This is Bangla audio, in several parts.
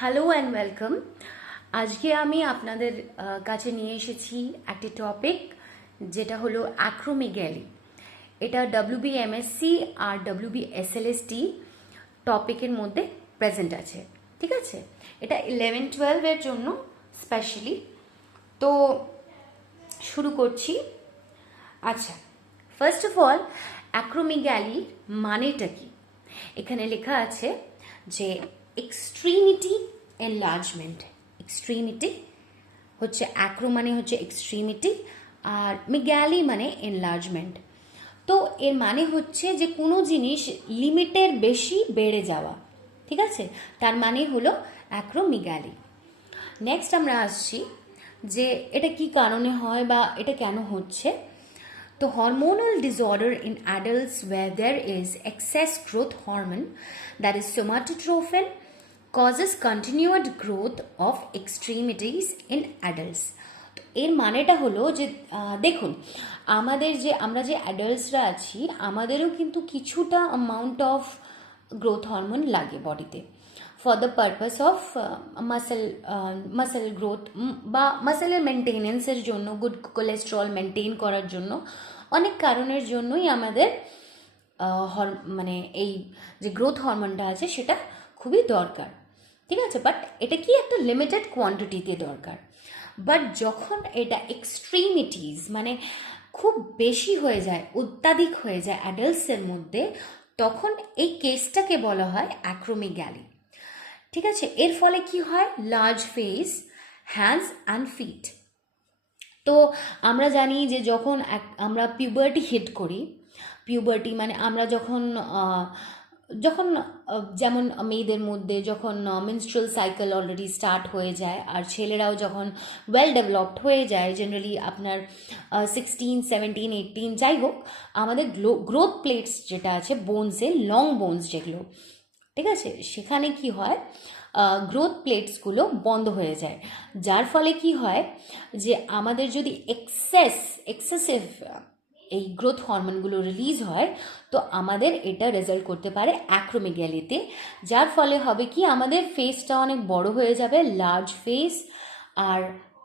Hello and welcome. আজকে আমি আপনাদের কাছে নিয়ে এসেছি একটি টপিক, যেটা হলো অ্যাক্রোমেগালি। এটা WBMSC আর WBSLST টপিকের মধ্যে প্রেজেন্ট আছে। ঠিক আছে, এটা 11-12 জন্য স্পেশালি। তো শুরু করছি। আচ্ছা, ফার্স্ট অফ অল, অ্যাক্রোমেগালি মানেটা কি? এখানে লেখা আছে যে এক্সট্রিমিটি এনলার্জমেন্ট। এক্সট্রিমিটি হচ্ছে, অ্যাক্রো মানে হচ্ছে এক্সট্রিমিটি, আর মেগ্যালি মানে এনলার্জমেন্ট। তো এর মানে হচ্ছে যে কোনো জিনিস লিমিটের বেশি বেড়ে যাওয়া। ঠিক আছে, তার মানে হলো অ্যাক্রোমেগালি। নেক্সট আমরা আসছি যে এটা কি কারণে হয় বা এটা কেন হচ্ছে। তো hormonal disorder in adults where there is excess growth hormone, that is somatotropin, causes continued growth of extremities in adults. তো এর মানেটা হলো যে দেখুন, আমরা যে অ্যাডাল্টসরা আছি, আমাদেরও কিন্তু কিছুটা অ্যামাউন্ট অফ গ্রোথ হরমোন লাগে বডিতে, for the purpose of muscle growth বা মাসেলের মেনটেনেন্সের জন্য, গুড কোলেস্ট্রল মেনটেন করার জন্য, অনেক কারণের জন্যই আমাদের মানে এই যে গ্রোথ হরমোনটা আছে সেটা খুবই দরকার। ঠিক আছে, বাট এটা কি একটা লিমিটেড কোয়ান্টিটিতে দরকার। বাট যখন এটা এক্সট্রিমিটিস মানে খুব বেশি হয়ে যায়, অত্যাধিক হয়ে যায় অ্যাডাল্টসের মধ্যে, তখন এই কেসটাকে বলা হয় অ্যাক্রোমেগালি। ঠিক আছে, এর ফলে কি হয়? Large face, hands and feet. তো আমরা জানি যে যখন আমরা পিউবার্টি হিট করি, পিউবার্টি মানে আমরা যখন যখন যেমন মেয়েদের মধ্যে যখন মেনস্ট্রুয়াল সাইকেল অলরেডি স্টার্ট হয়ে যায়, আর ছেলেরাও যখন ওয়েল ডেভেলপড হয়ে যায়, জেনারেলি আপনার 16, 17, 18 যাই হোক, আমাদের গ্রোথ প্লেটস যেটা আছে বোনসে, লং বোনস যেগুলো, ঠিক আছে, সেখানে কি হয়, গ্রোথ প্লেটসগুলো বন্ধ হয়ে যায়। যার ফলে কি হয় যে আমাদের যদি এক্সেসিভ এই গ্রোথ হরমোনগুলো রিলিজ হয়, তো আমাদের এটা রেজাল্ট করতে পারে অ্যাক্রোমেগালিতে। যার ফলে হবে কি, আমাদের ফেসটা অনেক বড় হয়ে যাবে, লার্জ ফেস, আর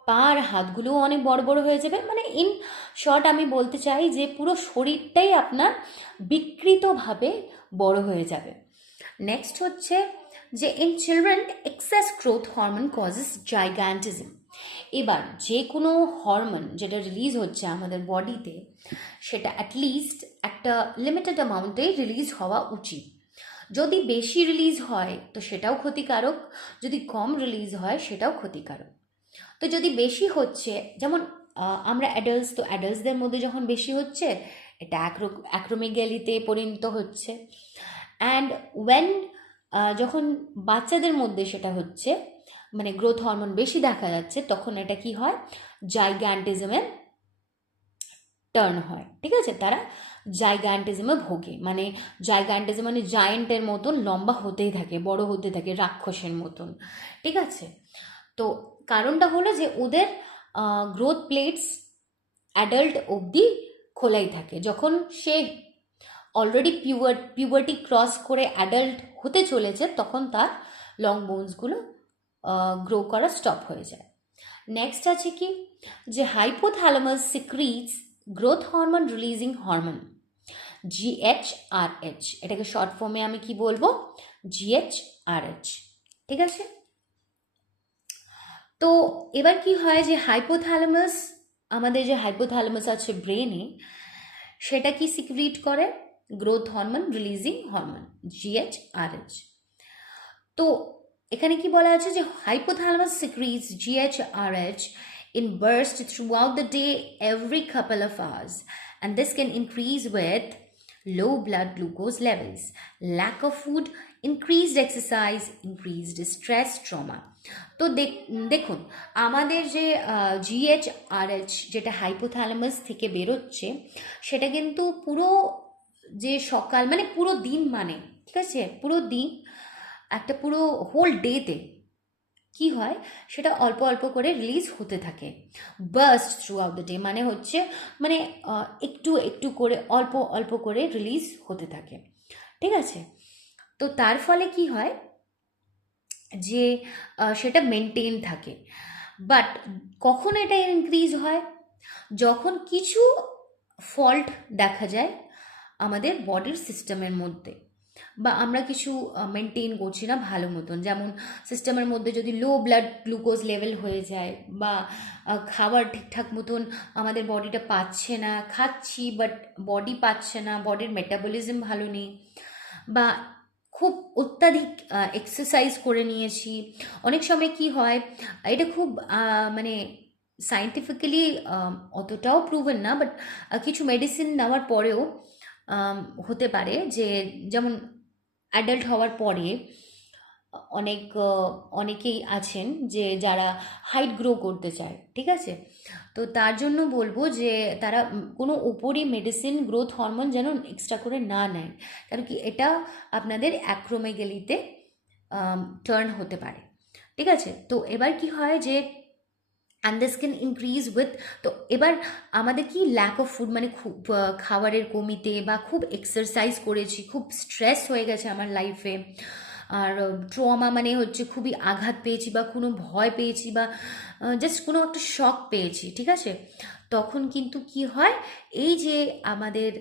পা আর হাতগুলোও অনেক বড় বড় হয়ে যাবে। মানে ইন শর্ট আমি বলতে চাই যে পুরো শরীরটাই আপনার বিকৃতভাবে বড় হয়ে যাবে। নেক্সট হচ্ছে যে in children excess growth hormone causes gigantism. এবার যে কোনো হরমোন যেটা রিলিজ হচ্ছে আমাদের বডিতে, সেটা অ্যাটলিস্ট একটা লিমিটেড অ্যামাউন্টে রিলিজ হওয়া উচিত। যদি বেশি রিলিজ হয় তো সেটাও ক্ষতিকারক, যদি কম রিলিজ হয় সেটাও ক্ষতিকারক। তো যদি বেশি হচ্ছে, যেমন আমরা অ্যাডাল্টস, তো অ্যাডাল্টসদের মধ্যে যখন বেশি হচ্ছে, এটা অ্যাক্রোমেগালিতে পরিণত হচ্ছে। অ্যান্ড ওয়েন যখন বাচ্চাদের মধ্যে সেটা হচ্ছে, মানে গ্রোথ হরমোন বেশি দেখা যাচ্ছে, তখন এটা কি হয়, জাইগ্যান্টিজমে টার্ন হয়। ঠিক আছে, তারা জাইগ্যান্টিজমে ভোগে। মানে জাইগ্যান্টিজম মানে জায়েন্টের মতন লম্বা হতেই থাকে, বড় হতে থাকে, রাক্ষসের মতন। ঠিক আছে, তো কারণটা হলো যে ওদের গ্রোথ প্লেটস অ্যাডাল্ট অবধি খোলাই থাকে। যখন সে অলরেডি পিউবার্টি ক্রস করে অ্যাডাল্ট হতে চলেছে, তখন তার লং বোনসগুলো গ্রো করা স্টপ হয়ে যায়। নেক্সট আছে কি, যে hypothalamus secretes growth hormone releasing hormone, GHRH। এটাকে শর্ট ফর্মে আমি কি বলবো, GHRH। ঠিক আছে, তো এবার কি হয় যে হাইপোথ্যালামাস, আমাদের যে হাইপোথ্যালামাস আছে ব্রেনে, সেটা কি সিক্রিট করে, growth hormone releasing hormone, GHRH। তো এখানে কি বলা আছে যে hypothalamus সিক্রিটস GHRH in burst throughout the day every couple of hours, and this can increase with low blood glucose levels, lack of food, increased exercise, increased stress, trauma. তো দেখুন, আমাদের যে GHRH যেটা হাইপোথ্যালামাস থেকে বেরোচ্ছে, সেটা কিন্তু পুরো যে সকাল মানে পুরো দিন, মানে ঠিক আছে, পুরো দিন, একটা পুরো হোল ডেতে কি হয়, সেটা অল্প অল্প করে রিলিজ হতে থাকে। Burst through out the day মানে হচ্ছে, মানে একটু একটু করে, অল্প অল্প করে রিলিজ হতে থাকে। ঠিক আছে, তো তার ফলে কি হয়, যে সেটা মেনটেন থাকে। বাট কখন এটা ইনক্রিজ হয়? যখন কিছু ফল্ট দেখা যায় আমাদের বডির সিস্টেমের মধ্যে, বা আমরা কিছু মেনটেন করছি না ভালো মতন, যেমন সিস্টেমের মধ্যে যদি লো ব্লাড গ্লুকোজ লেভেল হয়ে যায়, বা খাবার ঠিকঠাক মতন আমাদের বডিটা পাচ্ছে না, খাচ্ছি বাট বডি পাচ্ছে না, বডির মেটাবলিজম ভালো নেই, বা খুব অত্যাধিক এক্সারসাইজ করে নিয়েছি। অনেক সময় কি হয়, এটা খুব মানে সায়েন্টিফিক্যালি অতটাও প্রুভেন না, বাট কিছু মেডিসিন নেওয়ার পরেও হতে পারে যে, যেমন অ্যাডাল্ট হওয়ার পরে অনেকেই আছেন যে যারা হাইট গ্রো করতে চায়, ঠিক আছে? তো তার জন্য বলবো যে তারা কোনো উপরই মেডিসিন, গ্রোথ হরমোন যেন এক্সট্রা করে না নেয়, কারণ কি এটা আপনাদের অ্যাক্রোমেগালিতে টার্ন হতে পারে, ঠিক আছে? তো এবার কি হয় যে and this can increase with, তো এবার আমাদের কি ল্যাক অফ ফুড, মানে খুব খাবারের কমিতে, বা খুব এক্সারসাইজ করেছি, খুব স্ট্রেস হয়ে গেছে আমার লাইফে, আর ট্রমা মানে হচ্ছে খুবই আঘাত পেয়েছি, বা কোনো ভয় পেয়েছি, বা জাস্ট কোনো একটা শক পেয়েছি, ঠিক আছে? তখন কিন্তু কি হয়, এই যে আমাদের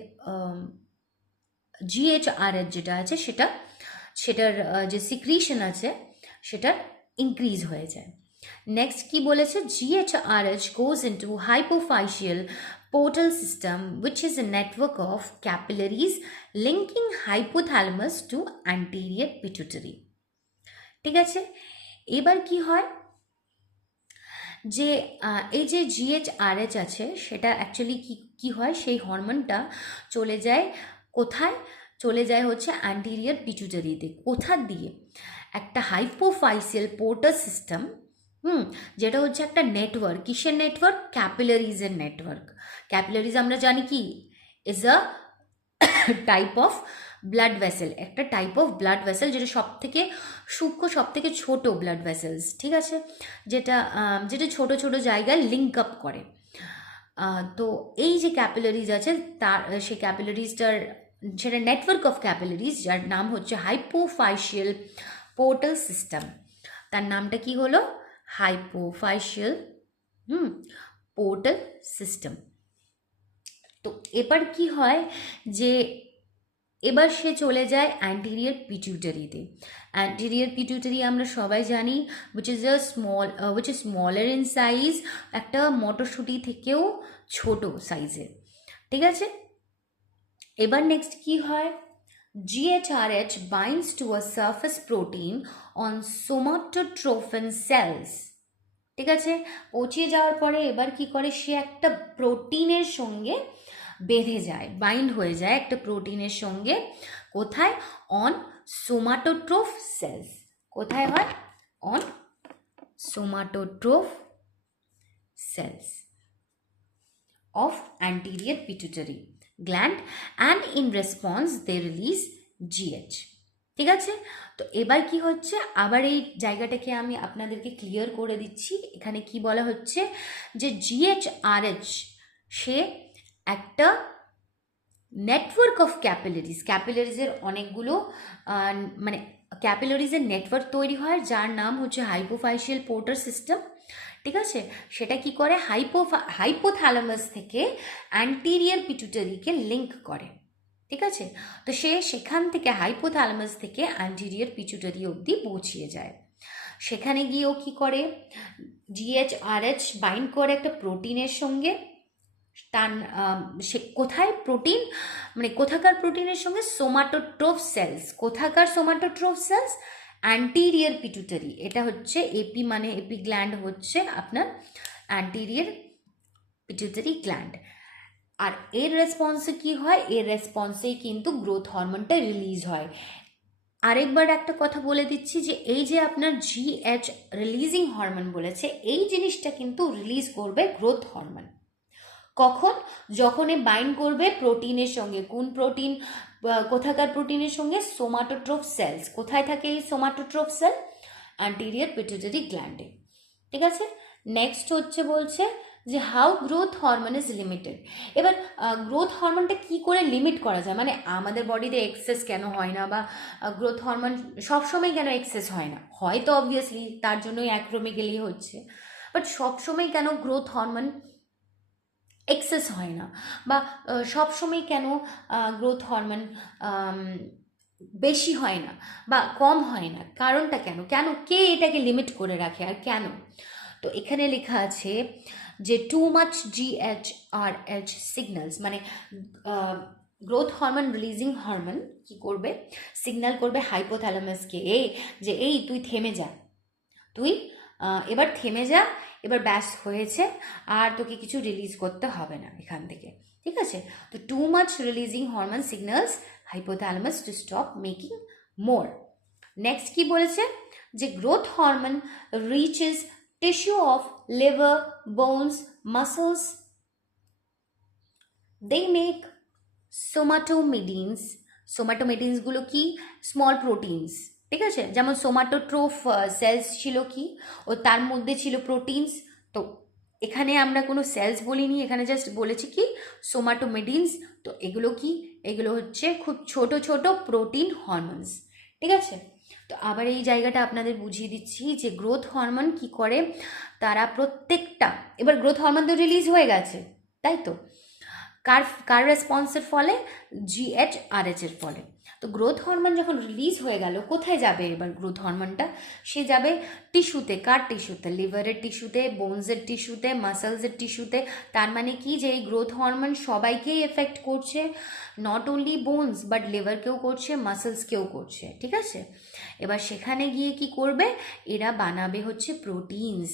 জিএইচআরএচ যেটা আছে সেটার যে সিক্রিশন আছে সেটার ইনক্রিজ হয়ে যায়। নেক্সট কি বলেছে, GHRH goes into hypophyseal portal system which is a network of capillaries linking hypothalamus to anterior pituitary, ঠিক আছে? এবার কি হয় যে এই যে GHRH আছে সেটা অ্যাকচুয়ালি কি হয়, সেই হরমোনটা চলে যায় কোথায়? চলে যায় হচ্ছে অ্যান্টিরিয়র পিটুটারিতে। কোথা দিয়ে? একটা হাইপোফাইসিয়াল পোর্টাল সিস্টেম, যেটা হচ্ছে একটা নেটওয়ার্ক। কিসের নেটওয়ার্ক? ক্যাপিলারিজের নেটওয়ার্ক। ক্যাপিলারিজ আমরা জানি কি is a type of blood vessel, একটা টাইপ অফ ব্লাড ভেসেল, যেটা সব থেকে সূক্ষ্ম, সব থেকে ছোট ব্লাড ভেসেলস, ঠিক আছে? যেটা ছোট ছোট জায়গায় লিঙ্ক আপ করে। তো এই যে ক্যাপিলারিজ আছে তার, সেই ক্যাপিলারিজটার, সেটা নেটওয়ার্ক অফ ক্যাপিলারিজ, যার নাম হচ্ছে হাইপোফাইসিয়াল পোর্টাল সিস্টেম। তার নামটা কি হলো? হাইপোফাইসিয়াল পোর্টাল সিস্টেম। তো এবার কি হয় যে এবার সে চলে যায় অ্যান্টিরিয়র পিটুইটারিতে। অ্যান্টিরিয়র পিটুইটারি আমরা সবাই জানি which is smaller in size, একটা মটরশুঁটি থেকেও ছোট সাইজের, ঠিক আছে? এবার নেক্সট কি হয়, GHRH binds to a surface protein on somatotrophin cells, ঠিক আছে? পৌঁছে যাওয়ার পরে এবার কি করে, সে একটা প্রোটিনের সঙ্গে বেঁধে যায়, বাইন্ড হয়ে যায় একটা প্রোটিনের সঙ্গে। কোথায়? On somatotroph cells. কোথায় হয়? On somatotroph cells of anterior pituitary gland, and in response they release GH, ঠিক আছে? তো এবার কি হচ্ছে, আবার এই জায়গাটাকে আমি আপনাদেরকে ক্লিয়ার করে দিচ্ছি। এখানে কি বলা হচ্ছে যে GHRH সে একটা নেটওয়ার্ক অফ ক্যাপিলারিজের অনেকগুলো মানে ক্যাপিলারিজের নেটওয়ার্ক তৈরি হয়, যার নাম হচ্ছে হাইপোফাইসিয়াল পোর্টাল সিস্টেম, ঠিক আছে? সেটা কি করে, হাইপোথ্যালামাস থেকে অ্যান্টিরিয়র পিটুইটারিকে লিঙ্ক করে, ঠিক আছে? তো সে সেখান থেকে হাইপোথ্যালামাস থেকে অ্যান্টিরিয়র পিটুইটারি অবধি পৌঁছিয়ে যায়। সেখানে গিয়েও কি করে, GHRH বাইন্ড করে একটা প্রোটিনের সঙ্গে। তার সে কোথায় প্রোটিন, মানে কোথাকার প্রোটিনের সঙ্গে? সোমাটোট্রোফ সেলস। কোথাকার সোমাটোট্রোফ সেলস? Anterior pituitary. এটা হচ্ছে এপি, মানে এপি গ্ল্যান্ড হচ্ছে আপনার অ্যান্টিরিয়র পিটুইটারি গ্ল্যান্ড। আর এর রেসপন্সে কি হয়, এর রেসপন্সেই কিন্তু গ্রোথ হরমোনটা রিলিজ হয়। আরেকবার একটা কথা বলে দিচ্ছি যে এই যে আপনার GH রিলিজিং হরমোন বলেছে, এই জিনিসটা কিন্তু রিলিজ করবে গ্রোথ হরমোন। কখন? যখন এ বাইন্ড করবে প্রোটিনের সঙ্গে। কোন প্রোটিন? কোথাকার প্রোটিনের সঙ্গে? সোমাটোট্রোফ সেলস। কোথায় থাকে এই সোমাটোট্রোফ সেল? অ্যান্টিরিয়র পিটুইটারি গ্ল্যান্ডে, ঠিক আছে? নেক্সট হচ্ছে বলছে যে how growth hormone is limited. এবার গ্রোথ হরমোনটা কি করে লিমিট করা যায়, মানে আমাদের বডিতে এক্সেস কেন হয় না, বা গ্রোথ হরমোন সবসময় কেন এক্সেস হয় না, হয়তো অবভিয়াসলি তার জন্যই অ্যাক্রোমেগালি হচ্ছে, বাট সবসময় কেন গ্রোথ হরমোন এক্সেস হয় না, বা সবসময় কেন গ্রোথ হরমোন বেশি হয় না বা কম হয় না, কারণটা কেন, কেন কে এটাকে লিমিট করে রাখে আর কেন? তো এখানে লেখা আছে যে টু মাচ GHRH সিগন্যালস, মানে গ্রোথ হরমোন রিলিজিং হরমোন কি করবে, সিগন্যাল করবে হাইপোথ্যালামাসকে, যে এই তুই থেমে যা, তুই এবার থেমে যা, এবার ব্যাস হয়েছে, আর তোকে কিছু রিলিজ করতে হবে না এখান থেকে, ঠিক আছে? তো too much releasing hormone signals hypothalamus to stop making more. Next কি বলেছে, যে growth hormone reaches tissue of liver, bones, muscles, they make somatomedins. সোমাটোমেডিনসগুলো কি, স্মল প্রোটিনস, ঠিক আছে? যেমন সোমাটোট্রোফ সেলস ছিল কি, ও তার মধ্যে ছিল প্রোটিনস। তো এখানে আমরা কোনো সেলস বলিনি, এখানে জাস্ট বলেছি কি সোমাটোমেডিনস। তো এগুলো কি, এগুলো হচ্ছে খুব ছোট ছোট প্রোটিন হরমোনস, ঠিক আছে? তো আবার এই জায়গাটা আপনাদের বুঝিয়ে দিচ্ছি যে গ্রোথ হরমোন কি করে, তারা প্রত্যেকটা, এবার গ্রোথ হরমোন তো রিলিজ হয়ে গেছে, তাই তো, কার কার রেসপন্সের ফলে, GHRH এর ফলে। তো গ্রোথ হরমোন যখন রিলিজ হয়ে গেল, কোথায় যাবে এবার গ্রোথ হরমোনটা, সে যাবে টিস্যুতে, কার টিস্যুতে, লিভারের টিস্যুতে, বোনসের টিস্যুতে, মাসেলসের টিস্যুতে। তার মানে কি, যে এই গ্রোথ হরমোন সবাইকেই এফেক্ট করছে, নট অনলি বোনস বাট লিভারকেও করছে, মাসেলসকেও করছে, ঠিক আছে? এবার সেখানে গিয়ে কি করবে, এরা বানাবে হচ্ছে প্রোটিনস,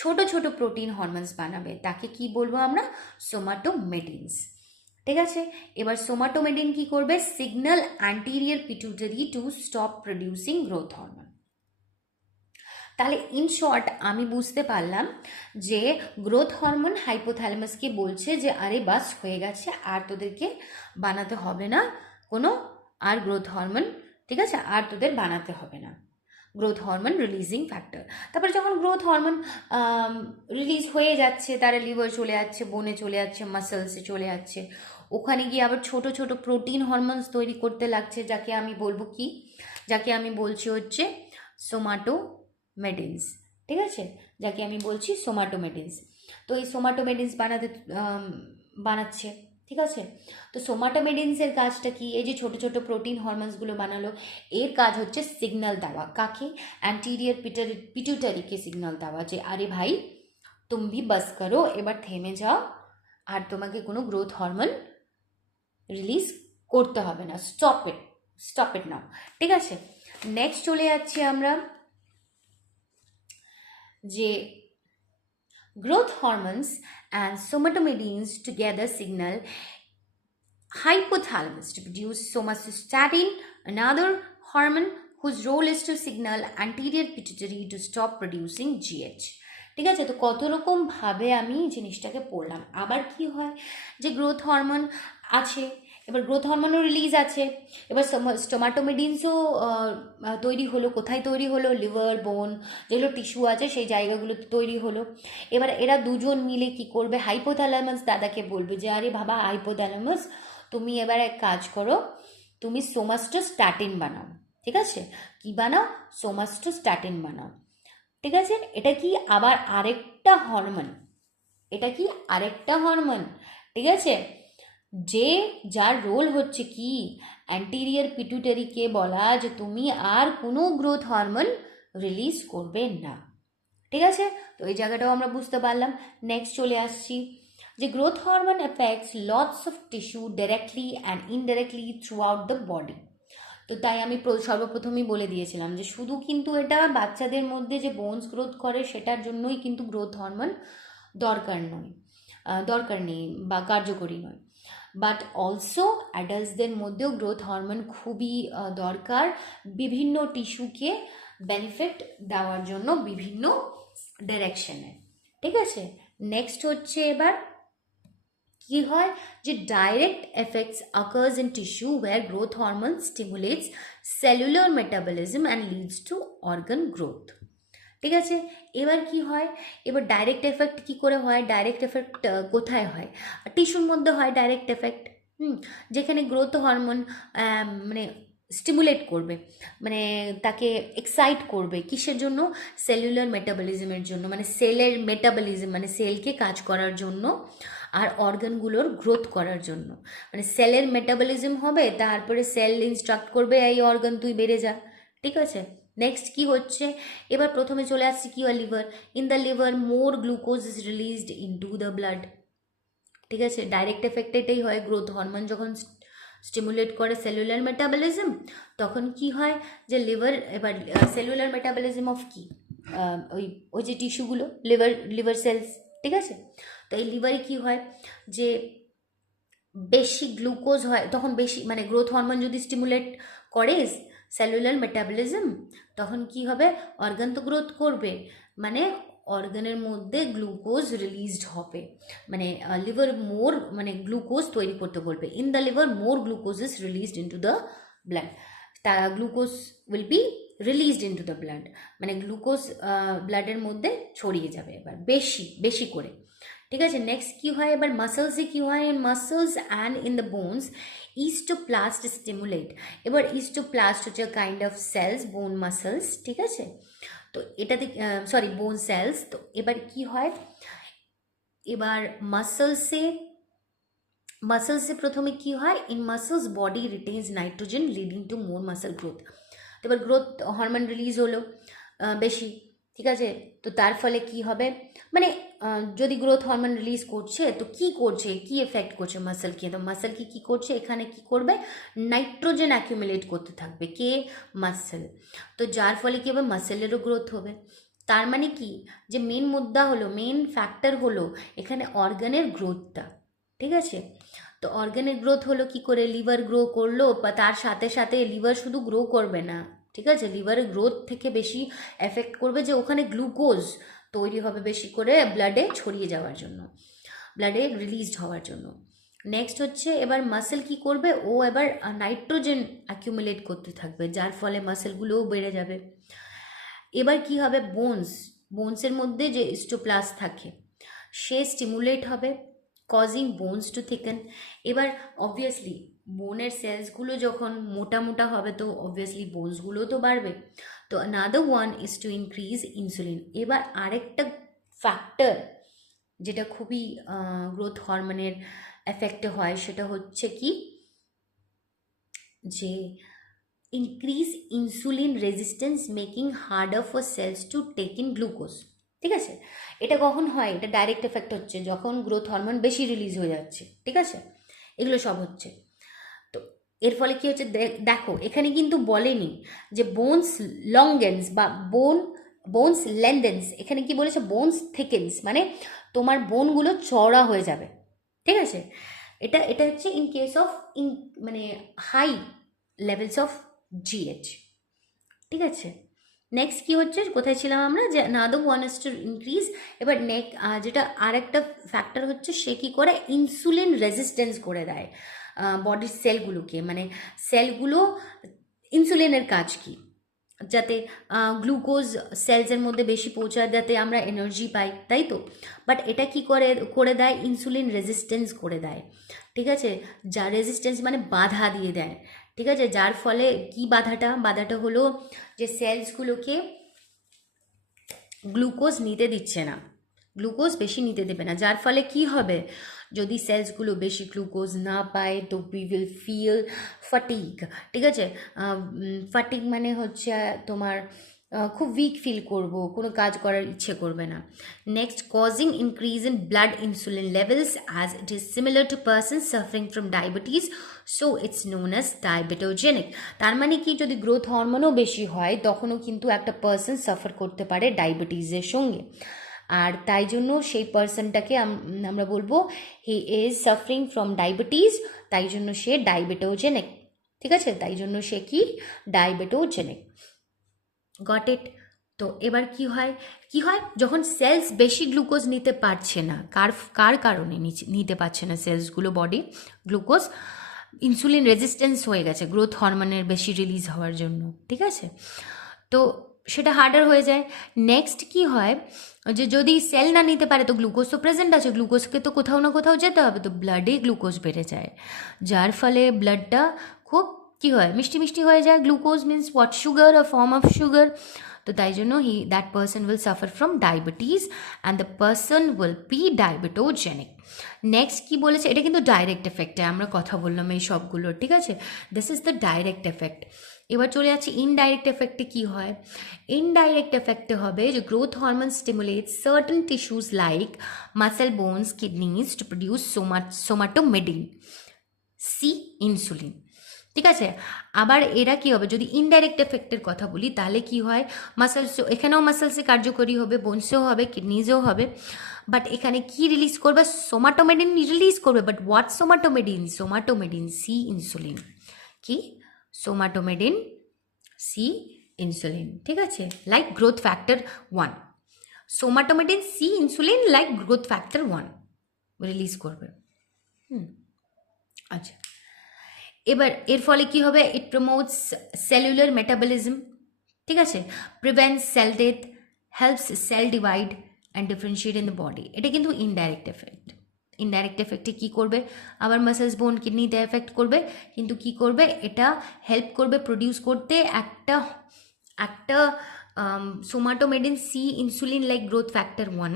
ছোট ছোট প্রোটিন হরমোনস বানাবে, তাকে কি বলবো আমরা, সোমাটোমেডিনস, ঠিক আছে? এবার সোমাটোমেডিন কি করবে, signal anterior pituitary to stop producing growth hormone. তাহলে ইন শর্ট আমি বুঝতে পারলাম যে গ্রোথ হরমোন হাইপোথ্যালামাসকে বলছে যে আরে বাস হয়ে গেছে, আর তোদেরকে বানাতে হবে না কোনো আর গ্রোথ হরমোন, ঠিক আছে, আর তোদের বানাতে হবে না গ্রোথ হরমোন রিলিজিং ফ্যাক্টর। তারপরে যখন গ্রোথ হরমোন রিলিজ হয়ে যাচ্ছে, তারা লিভার চলে যাচ্ছে, বোনে চলে যাচ্ছে, মাসেলসে চলে যাচ্ছে, ওখানে গিয়ে আবার ছোট ছোট প্রোটিন হরমোনস তৈরি করতে লাগছে, যাকে আমি বলবো কি, যাকে আমি বলছি হচ্ছে সোমাটোমেডিনস, ঠিক আছে, যাকে আমি বলছি সোমাটোমেডিনস। তো এই সোমাটোমেডিনস বানাচ্ছে, ঠিক আছে? তো সোমাটোমেডিনসের কাজটা কি, এই যে ছোট ছোট প্রোটিন হরমোনসগুলো বানালো, এর কাজ হচ্ছে সিগন্যাল দেওয়া, কাকে, অ্যান্টিরিয়র পিটুইটারিকে সিগন্যাল দেওয়া, যে আরে ভাই তুমি ভি বাস করো, এবার থেমে যাও, আর তোমাকে কোনো গ্রোথ হরমোন রিলিজ করতে হবে না, স্টপ ইট নাও, ঠিক আছে? নেক্সট চলে যাচ্ছি আমরা, যে growth hormones and somatomedins together signal hypothalamus to produce somatostatin, another hormone whose role is to signal anterior pituitary to stop producing GH. ঠিক আছে? তো কত রকম ভাবে আমি জিনিসটাকে পড়লাম। আবার কি হয়, যে গ্রোথ হরমোন আছে, এবার গ্রোথ হরমোনও রিলিজ আছে, এবার স্টোমাটোমেডিনসও তৈরি হলো, কোথায় তৈরি হলো, লিভার, বোন, যেগুলো টিস্যু আছে সেই জায়গাগুলোতে তৈরি হলো। এবার এরা দুজন মিলে কি করবে, হাইপোথ্যালামাস দাদাকে বলবে যে আরে বাবা হাইপোথ্যালামাস, তুমি এবার এক কাজ করো, তুমি সোমাস্টোস্ট্যাটিন বানাও, ঠিক আছে? কি বানাও, সোমাস্টোস্ট্যাটিন বানাও, ঠিক আছে? এটা কি আবার আরেকটা হরমোন, এটা কি আরেকটা হরমোন, ঠিক আছে, যে যার রোল হচ্ছে কি, অ্যান্টিরিয়র পিটুইটারিকে বলা যে তুমি আর কোনো গ্রোথ হরমোন রিলিজ করবে না, ঠিক আছে? তো এই জায়গাটাও আমরা বুঝতে পারলাম। নেক্সট চলে আসছি, যে growth hormone effects lots of tissue directly and indirectly through out the body. তো তাই আমি সর্বপ্রথমেই বলে দিয়েছিলাম যে শুধু কিন্তু এটা বাচ্চাদের মধ্যে যে বোনস গ্রোথ করে সেটার জন্যই কিন্তু গ্রোথ হরমোন দরকার নেই বা কার্যকরী নয়, বাট অলসো অ্যাডাল্টসদের মধ্যেও গ্রোথ হরমোন খুবই দরকার বিভিন্ন টিস্যুকে বেনিফিট দেওয়ার জন্য বিভিন্ন ডাইরেকশনে, ঠিক আছে? নেক্সট হচ্ছে এবার কি হয়, যে direct effects occurs in tissue where growth hormone stimulates cellular metabolism and leads to organ growth. ঠিক আছে। এবার কি হয়, এবার ডাইরেক্ট এফেক্ট কি করে হয়, ডাইরেক্ট এফেক্ট কোথায় হয়, টিস্যুর মধ্যে হয় ডাইরেক্ট এফেক্ট। যেখানে গ্রোথ হরমোন মানে স্টিমুলেট করবে, মানে তাকে এক্সাইট করবে, কিসের জন্য, সেলুলার মেটাবলিজমের জন্য, মানে সেলের মেটাবলিজম, মানে সেলকে কাজ করার জন্য, আর অর্গানগুলোর গ্রোথ করার জন্য। মানে সেলের মেটাবলিজম হবে, তারপরে সেল ইনস্ট্রাক্ট করবে এই অর্গান তুই বেড়ে যা। ঠিক আছে। নেক্সট কি হচ্ছে, এবার প্রথমে চলে আসছে কি হয়, liver. In the liver more glucose is released into the blood. ঠিক আছে, ডাইরেক্ট এফেক্ট এটাই হয়, গ্রোথ হরমোন যখন স্টিমুলেট করে সেলুলার মেটাবলিজম, তখন কি হয় যে লিভার, এবার সেলুলার মেটাবলিজম অফ কি, ওই ওই যে টিস্যুগুলো, লিভার সেলস। ঠিক আছে। তো এই লিভারে কি হয় যে বেশি গ্লুকোজ হয়, তখন বেশি মানে গ্রোথ হরমোন যদি স্টিমুলেট করে সেলুলার মেটাবলিজম, তখন কি হবে, অর্গান তো গ্রোথ করবে, মানে অর্গানের মধ্যে গ্লুকোজ রিলিজড হবে, মানে লিভার মোর মানে গ্লুকোজ তৈরি করতে বলবে। In the liver more glucose is released into the blood, তা glucose will be released into the blood, মানে গ্লুকোজ ব্লাডের মধ্যে ছড়িয়ে যাবে এবার বেশি বেশি করে। ঠিক আছে। নেক্সট কি হয়, এবার মাসেলসে কি হয়, in muscles and in the bones osteoblast stimulate. এবার ইস্টোপ্লাস্ট হচ্ছে kind of cells, bone muscles. ঠিক আছে। তো এটাতে সরি বোন সেলস। তো এবার কি হয়, এবার মাসেলসে প্রথমে কি হয়, in muscles body retains nitrogen leading to more muscle growth. এবার গ্রোথ হরমোন রিলিজ হলো বেশি। ঠিক আছে। তো তার ফলে কি হবে, মানে যদি গ্রোথ হরমোন রিলিজ করছে তো কি করছে, কি এফেক্ট করছে মাসেলকে, তো মাসেলকে কি করছে, এখানে কি করবে, নাইট্রোজেন অ্যাকিউমুলেট করতে থাকবে, কে, মাসেল। তো যার ফলে কি হবে, মাসেলেরও গ্রোথ হবে। তার মানে কি, যে মেন মুদ্রা হলো, মেন ফ্যাক্টর হলো এখানে অর্গানের গ্রোথটা। ঠিক আছে। তো অর্গানের গ্রোথ হলো কি করে, লিভার গ্রো করলো, বা তার সাথে সাথে লিভার শুধু গ্রো করবে না, ঠিক আছে, লিভারের গ্রোথ থেকে বেশি এফেক্ট করবে যে ওখানে গ্লুকোজ তৈরি হবে বেশি করে ব্লাডে ছড়িয়ে যাওয়ার জন্য, ব্লাডে রিলিজড হওয়ার জন্য। নেক্সট হচ্ছে এবার মাসেল কি করবে, ও এবার নাইট্রোজেন অ্যাকিউমুলেট করতে থাকবে, যার ফলে মাসেলগুলোও বেড়ে যাবে। এবার কি হবে, বোনসের মধ্যে যে স্টোপ্লাস্ট থাকে সে স্টিমুলেট হবে, কজিং বোনস টু থিকেন। এবার অবভিয়াসলি বোনের সেলসগুলো যখন মোটা মোটা হবে তো অবভিয়াসলি বোনসগুলোও তো বাড়বে। তো another one is to increase insulin. এবার আরেকটা ফ্যাক্টর যেটা খুবই গ্রোথ হরমোনের এফেক্টে হয় সেটা হচ্ছে কি, যে increase insulin resistance making harder for cells to take in glucose. ঠিক আছে। এটা কখন হয়, এটা ডাইরেক্ট এফেক্ট হচ্ছে যখন গ্রোথ হরমোন বেশি রিলিজ হয়ে যাচ্ছে। ঠিক আছে। এগুলো সব হচ্ছে। তো এর ফলে কি হচ্ছে, দেখো এখানে কিন্তু বলেনি যে বোনস লংগেন্স বা বোনস লেন্দেন্স, এখানে কি বলেছে, বোনস থিকেন্স, মানে তোমার বোনগুলো চওড়া হয়ে যাবে। ঠিক আছে। এটা এটা হচ্ছে ইন কেস অফ মানে হাই লেভেলস অফ জিএইচ। ঠিক আছে। নেক্সট কি হচ্ছে, কোথায় ছিলাম আমরা, যে Nado one is to increase. এবার যেটা আরেকটা ফ্যাক্টর হচ্ছে, সে কি করে, ইনসুলিন রেজিস্ট্যান্স করে দেয় বডির সেলগুলোকে, মানে সেলগুলো, ইনসুলিনের কাজ কি, যাতে গ্লুকোজ সেলসের মধ্যে বেশি পৌঁছায়, যাতে আমরা এনার্জি পাই, তাই তো। বাট এটা কি করে করে দেয়, ইনসুলিন রেজিস্ট্যান্স করে দেয়। ঠিক আছে। যা রেজিস্ট্যান্স মানে বাধা দিয়ে দেয়। ঠিক আছে। যার ফলে কি বাধাটা হলো যে সেলসগুলোকে গ্লুকোজ নিতে দিচ্ছে না, গ্লুকোজ বেশি নিতে দেবে না, যার ফলে কি হবে, যদি সেলসগুলো বেশি গ্লুকোজ না পায় তো উই উইল ফিল ফাটিগ। ঠিক আছে। ফাটিগ মানে হচ্ছে তোমার খুব উইক ফিল করব, কোনো কাজ করার ইচ্ছে করবে না। Next, causing increase in blood insulin levels as it is similar to person suffering from diabetes, so it's known as ডায়াবেটোজেনিক। তার মানে কি, যদি গ্রোথ হরমোনও বেশি হয় তখনও কিন্তু একটা পার্সন সাফার করতে পারে ডায়াবেটিসের সঙ্গে, আর তাই জন্য সেই পার্সনটাকে আমরা বলবো he is suffering from diabetes, তাই জন্য সে ডায়াবেটোজেনিক। ঠিক আছে। তাই জন্য সে কি, ডায়াবেটোজেনিক। Got it. তো এবার কি হয়, যখন সেলস বেশি গ্লুকোজ নিতে পারছে না, কার কারণে নিতে পারছে না সেলসগুলো বডি গ্লুকোজ, ইনসুলিন রেজিস্ট্যান্স হয়ে গেছে গ্রোথ হরমোনের বেশি রিলিজ হওয়ার জন্য। ঠিক আছে। তো সেটা হার্ডার হয়ে যায়। নেক্সট কি হয় যে যদি সেল না নিতে পারে তো গ্লুকোজ তো প্রেজেন্ট আছে, গ্লুকোজকে তো কোথাও না কোথাও যেতে হবে, তো ব্লাডে গ্লুকোজ বেড়ে যায়, যার ফলে ব্লাডটা খুব কী হয়, মিষ্টি মিষ্টি হয়ে যায়। Glucose means what, sugar, a form of sugar. তো তাই জন্য that person will suffer from diabetes and the person will be ডায়াবেটোজেনিক। Next কি বলেছে, এটা কিন্তু ডাইরেক্ট এফেক্টে আমরা কথা বললাম এই সবগুলোর, ঠিক আছে, this is the direct effect. এবার চলে যাচ্ছে ইনডাইরেক্ট এফেক্টে কি হয়। ইনডাইরেক্ট এফেক্টে হবে যে growth hormone stimulates certain tissues like muscle, bones, kidneys to produce somatomedin, C insulin, ঠিক আছে। আবার এরা কি হবে, যদি ইনডাইরেক্ট এফেক্টের কথা বলি তাহলে কি হয়, মাসেলস, এখানেও মাসেলসে কার্যকরী হবে, বোনসেও হবে, কিডনিজেও হবে, বাট এখানে কি রিলিজ করবে, সোমাটোমেডিন রিলিজ করবে। But what somatomedin, somatomedin C insulin, কি সোমাটোমেডিন সি ইনসুলিন, ঠিক আছে, like growth factor 1, somatomedin C insulin like growth factor 1 release করবে। আচ্ছা, এবার এর ফলে কি হবে, ইট প্রমোটস সেলুলার মেটাবলিজম, ঠিক আছে, prevents cell death, helps cell divide and differentiate in the body. এটা কিন্তু ইনডাইরেক্ট এফেক্ট। ইনডাইরেক্ট এফেক্টে কী করবে, আবার মাসেলস, বোন, কিডনিতে এফেক্ট করবে, কিন্তু কি করবে, এটা হেল্প করবে প্রডিউস করতে একটা somatomedin C insulin like growth factor 1,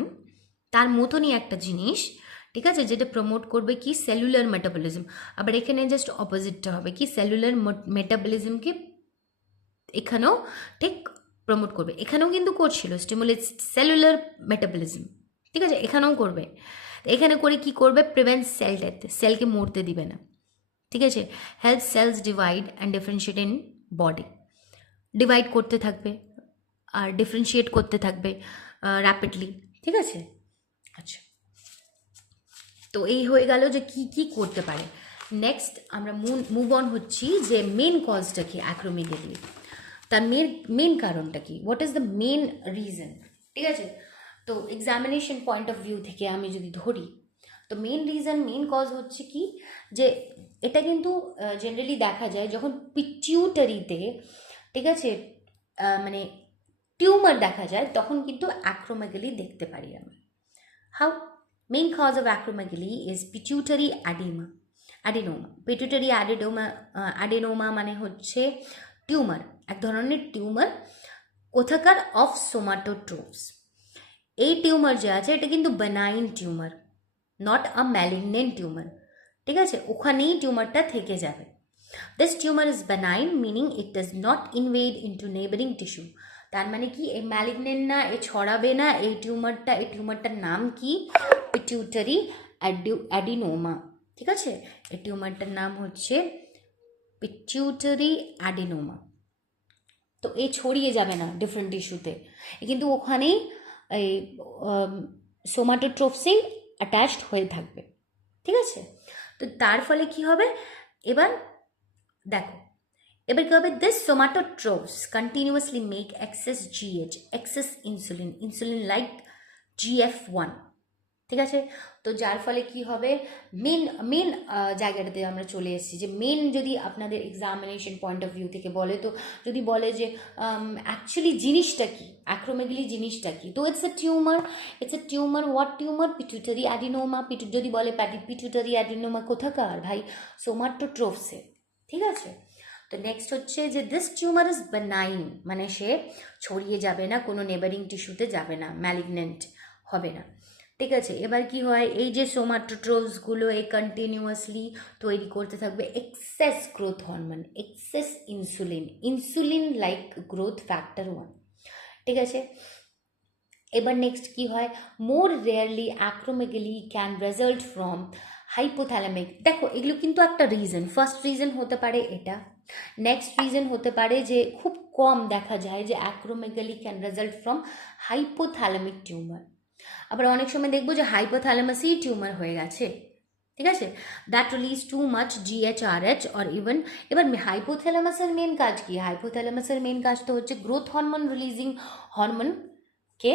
তার মতনই একটা জিনিস, ঠিক আছে, যেটা প্রমোট করবে কি সেলুলার মেটাবলিজম। আবার এখানে জাস্ট অপোজিটটা হবে কি, সেলুলার মেটাবলিজমকে এখানেও ঠিক প্রমোট করবে, এখানেও কিন্তু করছিল স্টিমুলেটস সেলুলার মেটাবলিজম, ঠিক আছে, এখানেও করবে। এখানে করে কি করবে, প্রিভেন্ট সেল ডেথ, সেলকে মরতে দিবে না, ঠিক আছে, help cells divide and differentiate in body, divide করতে থাকবে আর ডিফারেন্সিয়েট করতে থাকবে র্যাপিডলি, ঠিক আছে। আচ্ছা, তো এই হয়ে গেল যে কি কি করতে পারে। নেক্সট আমরা মুভ অন হচ্ছি যে মেন কজটা কি অ্যাক্রোমেগালি, তার মেন কারণটা কি, what is the main reason, ঠিক আছে। তো এক্সামিনেশন পয়েন্ট অফ ভিউ থেকে আমি যদি ধরি, তো মেন রিজন, মেন কজ হচ্ছে কি, যে এটা কিন্তু জেনারেলি দেখা যায় যখন পিটিউটারিতে, ঠিক আছে, মানে টিউমার দেখা যায়, তখন কিন্তু অ্যাক্রোমেগালি দেখতে পারি আমরা। How, main cause of acromegaly is pituitary adenoma. Pituitary adenoma মানে হচ্ছে টিউমার, এক ধরনের টিউমার, কোথাকার, অফ সোমাটোট্রোফস। এই টিউমার যে আছে এটা কিন্তু benign tumour, not a malignant tumour, ঠিক আছে, ওখানেই টিউমারটা থেকে যাবে। This tumour is benign meaning it does not invade into neighbouring tissue. তার মানে কি, এ ম্যালিগনেন্ট না, এ ছড়াবে না এই টিউমারটার নাম কি, পিটিউটারি অ্যাডিনোমা, ঠিক আছে, এই টিউমারটার নাম হচ্ছে পিটিউটারি অ্যাডিনোমা। তো এ ছড়িয়ে যাবে না ডিফারেন্ট টিস্যুতে, কিন্তু ওখানেই এই সোমাটোট্রোফসেই অ্যাটাচড হয়ে থাকবে, ঠিক আছে। তো তার ফলে কি হবে, এবার দেখো, এবার কি হবে, this somatotrophs continuously make excess GH, excess insulin like GF1, ঠিক আছে। তো যার ফলে কি হবে, মেন জায়গাটাতে আমরা চলে এসেছি, যে মেন যদি আপনাদের এক্সামিনেশন পয়েন্ট অফ ভিউ থেকে বলে, তো যদি বলে যে অ্যাকচুয়ালি জিনিসটা কি, অ্যাক্রোমেগালি জিনিসটা কি, তো it's a tumour, what tumour, pituitary adenoma. যদি বলে পিটুইটারি অ্যাডিনোমা কোথাকার, ভাই সোমাটোট্রোফসে, ঠিক আছে। তো নেক্সট হচ্ছে যে দিস টিউমার ইজ বেনাইন, মানে সে ছড়িয়ে যাবে না, কোনো নেবারিং টিস্যুতে যাবে না, ম্যালিগনেন্ট হবে না, ঠিক আছে। এবার কি হয়, এই যে সোমাটোট্রোফসগুলো এই কন্টিনিউয়াসলি তৈরি করতে থাকবে excess growth hormone, excess insulin like growth factor 1, ঠিক আছে। এবার নেক্সট কি হয়, more rarely acromegaly can result from hypothalamic. দেখো এগুলো কিন্তু একটা রিজন, ফার্স্ট রিজন হতে পারে এটা, নেক্সট রিজন হতে পারে যে খুব কম দেখা যায় যে acromegaly can result from hypothalamic tumour. আবার অনেক সময় দেখবো যে হাইপোথ্যালামাসেই টিউমার হয়ে গেছে, ঠিক আছে, that release too much GHRH or even. এবার হাইপোথ্যালামাসের মেন কাজ কি, হাইপোথ্যালামাসের মেন কাজ তো হচ্ছে গ্রোথ হরমোন রিলিজিং হরমোনকে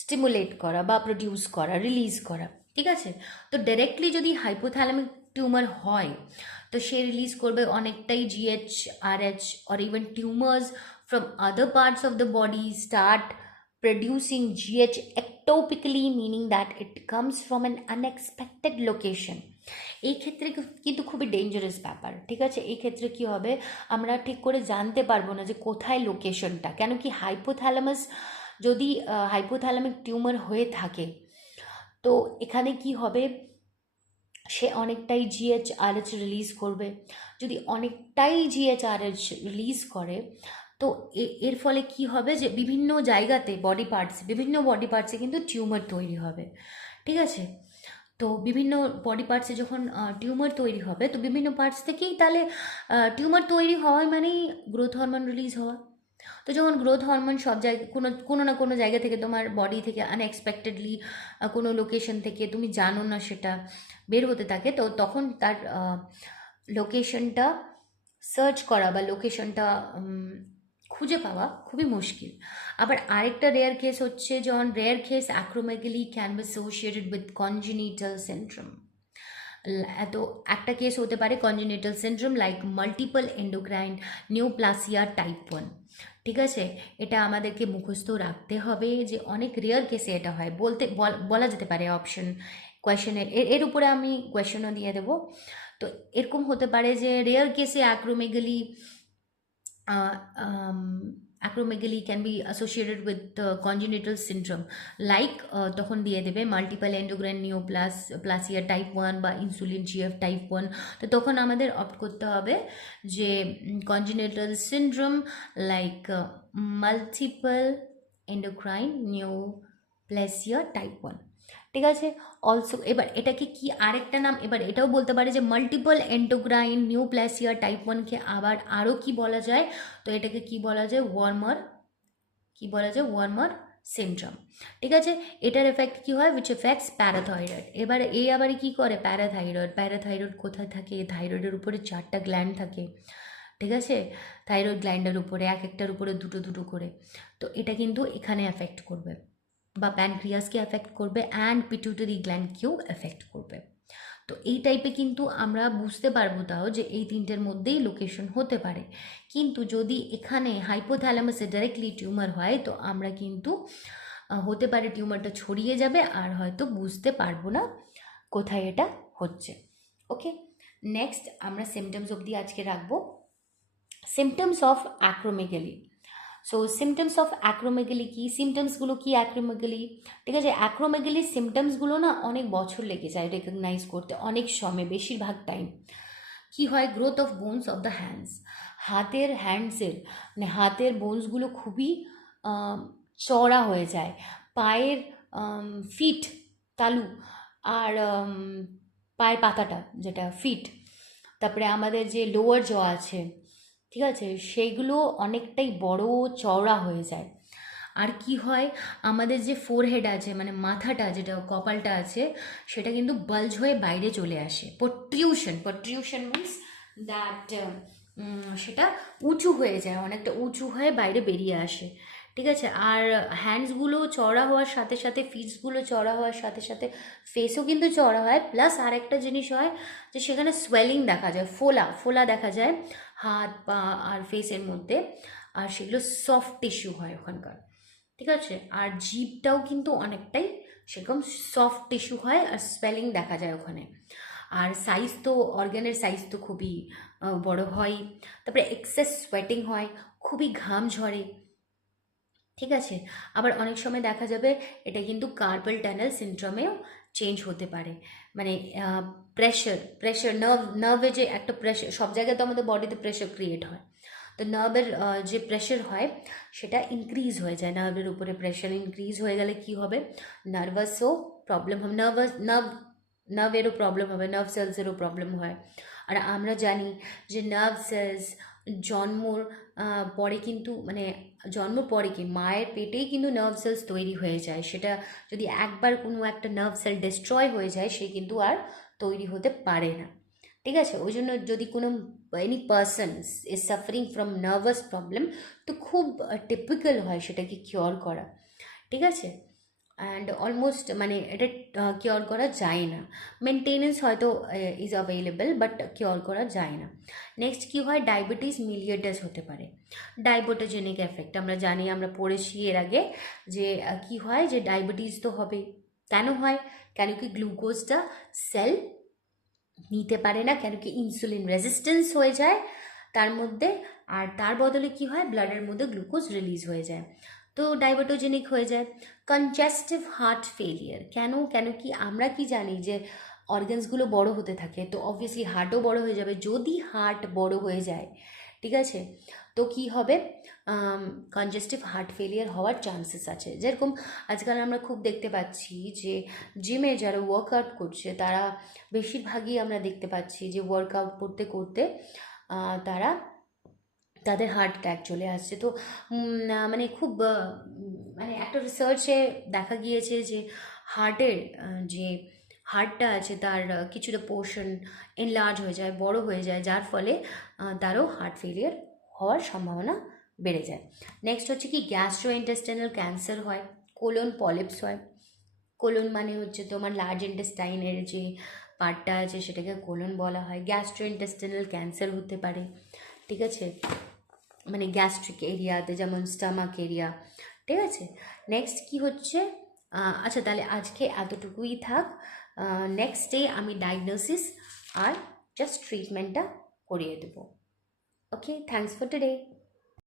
স্টিমুলেট করা বা প্রডিউস করা, রিলিজ করা, ঠিক আছে। তো ডাইরেক্টলি যদি হাইপোথ্যালামিক টিউমার হয় তো সে রিলিজ করবে অনেকটাই GHRH or even tumours from other parts of the body start producing GH ectopically, meaning that it comes from an unexpected location. এই ক্ষেত্রে কিন্তু খুবই ডেঞ্জারাস ব্যাপার, ঠিক আছে? এই ক্ষেত্রে কি হবে, আমরা ঠিক করে জানতে পারবো না যে কোথায় লোকেশনটা। কেন কি, হাইপোথ্যালামাস যদি হাইপোথ্যালামিক টিউমার হয়ে থাকে, তো এখানে কি হবে, সে অনেকটাই জিএইচআরএইচ রিলিজ করবে। যদি অনেকটাই জিএইচআরএইচ রিলিজ করে, তো এর ফলে কি হবে যে বিভিন্ন জায়গাতে বিভিন্ন বডি পার্টসে কিন্তু টিউমার তৈরি হবে, ঠিক আছে? তো বিভিন্ন বডি পার্টসে যখন টিউমার তৈরি হবে, তো বিভিন্ন পার্টস থেকেই তাহলে টিউমার তৈরি হওয়ায় মানেই গ্রোথ হরমোন রিলিজ হওয়া। তো যখন গ্রোথ হরমোন সব জায়গায় কোনো না কোনো জায়গা থেকে, তোমার বডি থেকে আনএক্সপেক্টেডলি কোনো লোকেশন থেকে, তুমি জানো না সেটা, বের হতে থাকে, তো তখন তার লোকেশনটা সার্চ করা বা লোকেশনটা খুঁজে পাওয়া খুবই মুশকিল। আবার আরেকটা রেয়ার কেস হচ্ছে, যখন rare case acromegaly can be associated with congenital syndrome. তো একটা কেস হতে পারে congenital syndrome like multiple endocrine neoplasia type 1, ঠিক আছে? এটা আমাদেরকে মুখস্থ রাখতে হবে যে অনেক রেয়ার কেসে এটা হয়, বলা যেতে পারে অপশন কোয়েশনের এর উপরে আমি কোয়েশনও দিয়ে দেবো। তো এরকম হতে পারে যে রেয়ার কেসে acromegaly can be associated with congenital syndrome like তখন দিয়ে দেবে মাল্টিপল এন্ডোক্রাইন নিওপ্লাসিয়া টাইপ 1 বা ইনসুলিন জিএফ টাইপ 1। তো তখন আমাদের অপ্ট করতে হবে যে congenital syndrome like multiple endocrine neoplasia type 1, ঠিক আছে? অলসো এবার এটাকে কি আরেকটা নাম, এবার এটাও বলতে পারে যে মাল্টিপল এন্ডোক্রাইন নিউপ্লাসিয়া টাইপ 1কে আবার আরও কি বলা যায়, তো এটাকে কি বলা যায়, ওয়ার্মার সিনড্রোম, ঠিক আছে? এটার এফেক্ট কি হয়, উইচ এফেক্টস প্যারাথাইরয়েড। এবার আবার কি করে, প্যারাথাইরয়েড কোথায় থাকে, থাইরয়েডের উপরে 4টা গ্ল্যান্ড থাকে, ঠিক আছে? থাইরয়েড গ্ল্যান্ডের উপরে এক একটার উপরে দুটো করে। তো এটা কিন্তু এখানে এফেক্ট করবে, বা প্যানক্রিয়াসকে এফেক্ট করবে, অ্যান্ড পিটুইটারি গ্ল্যান্ডকেও এফেক্ট করবে। তো এই টাইপে কিন্তু আমরা বুঝতে পারবো তাও যে এই তিনটের মধ্যেই লোকেশন হতে পারে। কিন্তু যদি এখানে হাইপোথ্যালামাসে ডাইরেক্টলি টিউমার হয়, তো আমরা কিন্তু হতে পারে টিউমারটা ছড়িয়ে যাবে আর হয়তো বুঝতে পারবো না কোথায় এটা হচ্ছে। ওকে, নেক্সট আমরা সিমটমস অবধি আজকে রাখবো। Symptoms of acromegaly. So symptoms of acromegaly কি, সিমটমসগুলো কি অ্যাক্রোমেগালি, ঠিক আছে? অ্যাক্রোমেগালির সিমটমসগুলো না অনেক বছর লেগে যায় রেকগনাইজ করতে, অনেক সময়, বেশিরভাগ টাইম কি হয়, growth of bones of the hands, হাতের বোনসগুলো খুবই চড়া হয়ে যায়, পায়ের ফিট, তালু, আর পায়ের পাতাটা যেটা ফিট, তারপরে আমাদের যে লোয়ার জ আছে, ঠিক আছে, সেইগুলো অনেকটাই বড় চওড়া হয়ে যায়। আর কি হয়, আমাদের যে ফোরহেড আছে, মানে মাথাটা যেটা কপালটা আছে, সেটা কিন্তু বালজ হয়ে বাইরে চলে আসে, প্রট্রিউশন মিনস দ্যাট সেটা উঁচু হয়ে যায়, অনেকটা উঁচু হয়ে বাইরে বেরিয়ে আসে, ঠিক আছে? আর হ্যান্ডসগুলো চওড়া হওয়ার সাথে সাথে, ফিটসগুলো চওড়া হওয়ার সাথে সাথে ফেসও কিন্তু চওড়া হয়, প্লাস আর একটা জিনিস হয় যে সেখানে সোয়েলিং দেখা যায়, ফোলা দেখা যায় হাত পা আর ফেসের মধ্যে, আর সেগুলো সফট টিস্যু হয় ওখানকার, ঠিক আছে? আর জিভটাও কিন্তু অনেকটাই সেরকম সফট টিস্যু হয়, আর স্পেলিং দেখা যায় ওখানে। আর সাইজ তো, অর্গানের সাইজ তো খুবই বড় হয়। তারপরে এক্সেস সোয়েটিং হয়, খুবই ঘাম ঝরে, ঠিক আছে? আবার অনেক সময় দেখা যাবে এটা কিন্তু কার্পেল টানেল সিনড্রোমেও চেঞ্জ হতে পারে, মানে প্রেশার নার্ভে যে একটা প্রেশার, সব জায়গায় তো আমাদের বডিতে প্রেশার ক্রিয়েট হয়, তো নার্ভের যে প্রেশার হয় সেটা ইনক্রিজ হয়ে যায়, নার্ভের উপরে প্রেশার ইনক্রিজ হয়ে গেলে কি হবে, নার্ভাসও প্রবলেম হবে, নার্ভেরও প্রবলেম হবে, নার্ভ সেলসেরও প্রবলেম হয়। আর আমরা জানি যে নার্ভ সেলস জন্মর পরে কিন্তু, মানে জন্ম পরে কি মায়ের পেটেই কিন্তু নার্ভ সেলস তৈরি হয়ে যায়, সেটা যদি একবার কোনো একটা নার্ভ সেল ডিস্ট্রয় হয়ে যায়, সে কিন্তু আর তৈরি হতে পারে না, ঠিক আছে? ওই জন্য যদি কোনো any person is suffering from nervous problem, তো খুব টিপিক্যাল হয় সেটাকে কিওর করা, ঠিক আছে? অ্যান্ড অলমোস্ট মানে এটা কিওর করা যায় না। মেনটেনেন্স হয়তো ইজ অ্যাভেলেবেল, বাট কিওর করা যায় না। নেক্সট কী হয়, ডায়াবেটিস মিলিয়েটাস হতে পারে। ডায়াবেটোজেনিক এফেক্ট আমরা জানি, আমরা পড়েছি এর আগে যে কি হয়, যে ডায়াবেটিস তো হবে। কেন হয়? কেন কি গ্লুকোজটা সেল নিতে পারে না, কেন কি ইনসুলিন রেজিস্ট্যান্স হয়ে যায় তার মধ্যে, আর তার বদলে কি হয়, ব্লাডের মধ্যে গ্লুকোজ রিলিজ হয়ে যায়, তো ডায়াবেটোজেনিক হয়ে যায়। কনজেস্টিভ হার্ট ফেলিয়ার কেন? কেন কি আমরা কি জানি যে অর্গানসগুলো বড় হতে থাকে, তো অবভিয়াসলি হার্টও বড় হয়ে যাবে। যদি হার্ট বড় হয়ে যায়, ঠিক আছে, তো কি হবে, কনজেস্টিভ হার্ট ফেলিয়ার হওয়ার চান্সেস আছে। যেরকম আজকাল আমরা খুব দেখতে পাচ্ছি যে জিমে যারা ওয়ার্কআউট করছে তারা বেশিরভাগই আমরা দেখতে পাচ্ছি যে ওয়ার্কআউট করতে করতে তারা তাদের হার্ট অ্যাটাক চলে আসছে। তো মানে খুব মানে একটা রিসার্চে দেখা গিয়েছে যে হার্টের যে হার্টটা আছে তার কিছুটা পোর্শন এনলার্জ হয়ে যায়, বড় হয়ে যায়, যার ফলে তারও হার্ট ফেলিয়ার হওয়ার সম্ভাবনা বেড়ে যায়। নেক্সট হচ্ছে কি, গ্যাস্ট্রোইন্টেস্টাইনাল ক্যান্সার হয়, কোলন পলিপস হয়। কোলন মানে হচ্ছে তোমার লার্জ ইন্টেস্টাইনের যে পার্টটা আছে সেটাকে কোলন বলা হয়। গ্যাস্ট্রোইন্টেস্টাইনাল ক্যান্সার হতে পারে, ঠিক আছে, মানে গ্যাস্ট্রিক এরিয়াতে, যেমন স্টামাক এরিয়া, ঠিক আছে। নেক্সট কি হচ্ছে, আচ্ছা তাহলে আজকে এতটুকুই থাক। নেক্সট ডে আমি ডায়াগনোসিস আর জাস্ট ট্রিটমেন্টটা করিয়ে দেবো। ওকে, থ্যাংকস ফর টুডে।